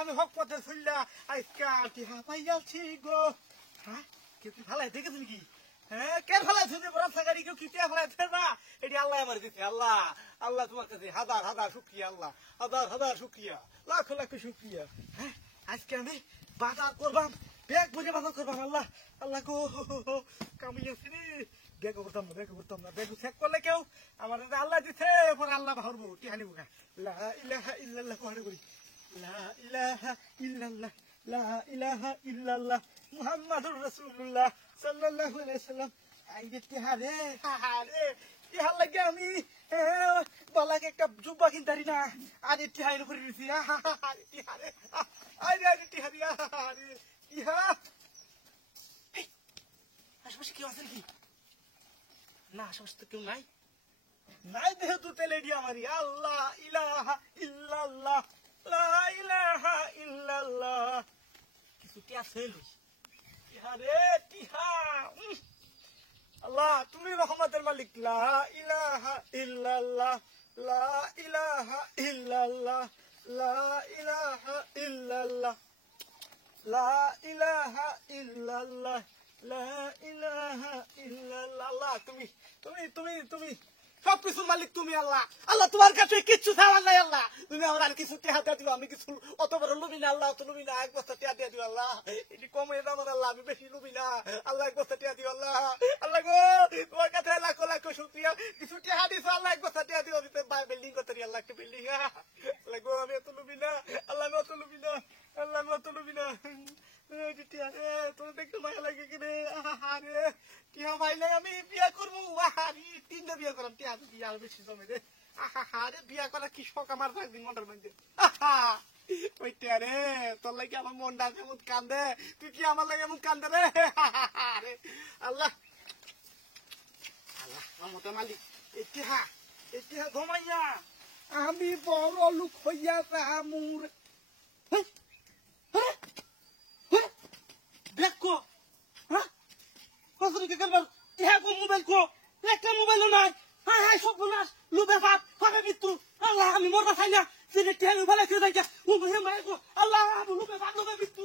আমি হক পথে চললা আজকা টিহা পাই যাচ্ছি গো। হ্যাঁ কেউ কি ফালাই দেখে তুমি কি? হ্যাঁ কে ফালাইছে যে বড় সাগারি কেউ কি ফালাইছে না? এটি আল্লাহ আমার দিতে। আল্লাহ আল্লাহ তোমার কাছে হাজার হাজার শুকরিয়া। আল্লাহ হাজার হাজার শুকরিয়া, লাখ লাখ শুকরিয়া। হ্যাঁ আজকে আমি বাজার করবাম, ব্যাগ বুঝে বাজার করবাম। আল্লাহ আল্লাহ গো কামিয়েছি রে। ব্যাগ করতাম না, ব্যাগ করতাম না, ব্যাগ চেক করলে কেউ আমার আল্লাহ দিছে পরে আল্লাহ ভাববো টিহা নিব। লা ইলাহা ইল্লাল্লাহ পড়ে করি, লা ইলাহা ইল্লাল্লাহ, লা ইলাহা ইল্লাল্লাহ মুহাম্মাদুর রাসূলুল্লাহ সাল্লাল্লাহু আলাইহি সাল্লাম। আই যে টিহা রে, রে টিহা লাগে আমি বলাকে একটা জুব্বা কিনতারি না, আর টিহা এর উপরে দিছি। টিহা রে আরে টিহা রে, আরে টিহা আশেপাশে কেউ আছে কি? না আশেপাশে তো কেউ নাই। নাই দেহ তো তেলে ডি আমারি। আল্লাহ ইলাহা ইল্লাল্লাহ, লা ইলাহা ইল্লাল্লাহ। কিছু টিহা ছেলে টিহা রে টিহা। আল্লাহ তুমি রহমতের মালিক। লা ইলাহা ইল্লাল্লাহ, লা ইলাহা ইল্লাল্লাহ, লা ইলাহা ইল্লাল্লাহ, লা ইলাহা ইল্লাল্লাহ, লা ইলাহা ইল্লাল্লাহ। আল্লাহ তুমি তুমি তুমি তুমি সবকিছুর মালিক তুমি। আল্লাহ আল্লাহ তোমার কাছে কিচ্ছু চাওয়া নাই। আল্লাহ তুমি আমার আর কিছু টিহা দিয়ে দিও। আমি কিছু অত বড় লুবি না। আল্লাহ অত লুবি না, এক বস্তা টিহা দিয়ে দিও। আল্লাহ এটি কম হয়ে যাবো। আল্লাহ আমি বেশি লুবি না। আল্লাহ এক বস্তা টিহা দিও। আল্লাহ আল্লাহ গো তোমার কাছে লাখো লাখো শুকরিয়া। কিছু টিহা দিছো আল্লাহ, এক বস্তা টিহা দিও। আমি তো বিল্ডিং করতে আল্লাহ একটা বিল্ডিং। আল্লাহ গো আমি অত লুবি না। আল্লাহ আমি অত লুবি না। আল্লাহ আমি অত লুবি না। টিহা রে তোর দেখতে মায়া লাগে কিনে। আরে টিহা পাইলে আমি বিয়া করবো। আহারি 3টা বিয়া করাম টিহা যদি আর বেশি জমে রে। আরে বিয়া করা কি শখ আমার থাকবে মনটার মধ্যে। ওই টিহা রে তোর লাগে আমার মনটা এমন কান্দে, তুই কি আমার লাগে এমন কান্দে রে? আরে আল্লাহ আল্লাহ আমার মতো মালিক। টিহা ঘুমাইয়া আমি বড় লোক হইয়া রামুর। দেখো হ্যাঁ কত কারবার টিহা কো মোবাইল কো একটা মোবাইলও নাই। হ্যাঁ হ্যাঁ সব নাশ লুবে ভাত ভাবে মৃত্যু। আল্লাহ আমি মরবা চাই না। সেটা টিহা লুবে লাগে যাইতা ও হে মারে কো আল্লাহ আমি লুবে ভাত লুবে মৃত্যু।